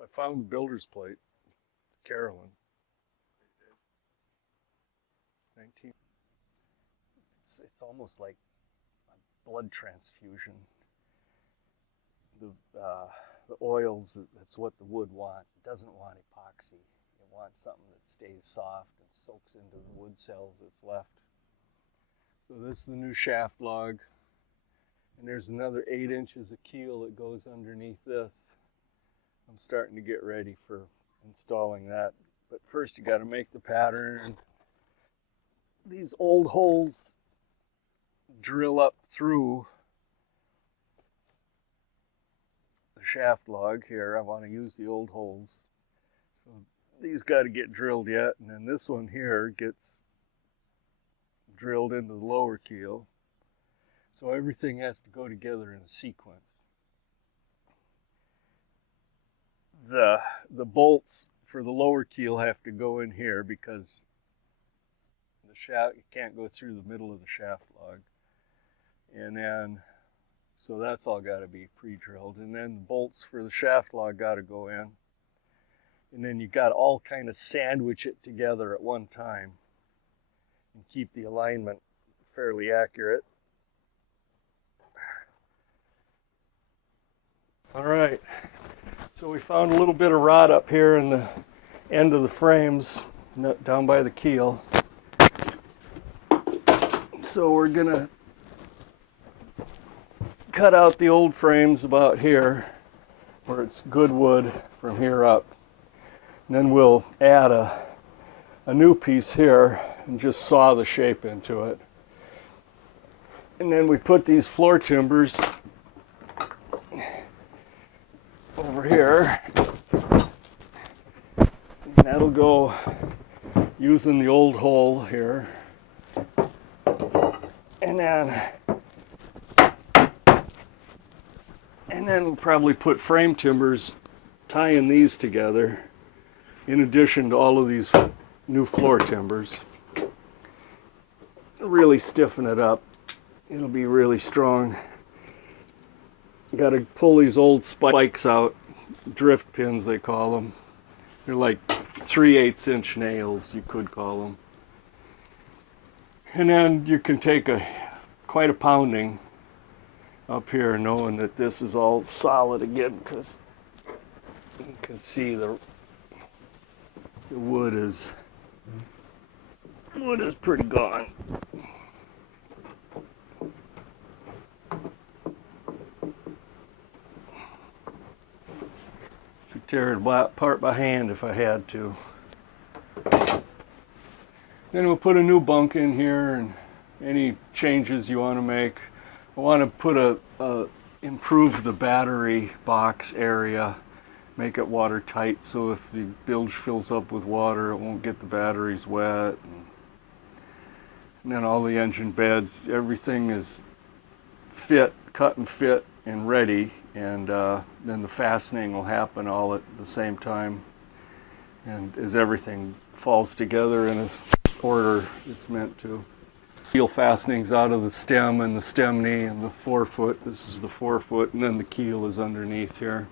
So I found the builder's plate, Carolyn. 19. It's almost like a blood transfusion. The oils, that's what the wood wants. It doesn't want epoxy. It wants something that stays soft and soaks into the wood cells that's left. So this is the new shaft log. And there's another 8 inches of keel that goes underneath this. I'm starting to get ready for installing that. But first you got to make the pattern. These old holes drill up through the shaft log here. I want to use the old holes. So these got to get drilled yet, and then this one here gets drilled into the lower keel. So everything has to go together in a sequence. The bolts for the lower keel have to go in here because the shaft, you can't go through the middle of the shaft log. And then, so that's all got to be pre-drilled. And then the bolts for the shaft log got to go in. And then you got to all kind of sandwich it together at one time and keep the alignment fairly accurate. All right, so we found a little bit of rot up here in the end of the frames, down by the keel. So we're gonna cut out the old frames about here, where it's good wood from here up. And then we'll add a new piece here and just saw the shape into it. And then we put these floor timbers over here. And that'll go using the old hole here. And then we'll probably put frame timbers tying these together in addition to all of these new floor timbers. Really stiffen it up. It'll be really strong. Got to pull these old spikes out, drift pins they call them. They're like 3/8 inch nails, you could call them. And then you can take quite a pounding up here, knowing that this is all solid again, because you can see the wood is pretty gone. Should tear it apart by hand if I had to. Then we'll put a new bunk in here, and any changes you want to make. I want to put improve the battery box area, make it watertight, so if the bilge fills up with water, it won't get the batteries wet. And then all the engine beds, everything is cut and fit and ready, and then the fastening will happen all at the same time, and as everything falls together in a order it's meant to. Steel fastenings out of the stem and the stem knee and the forefoot. This is the forefoot, and then the keel is underneath here.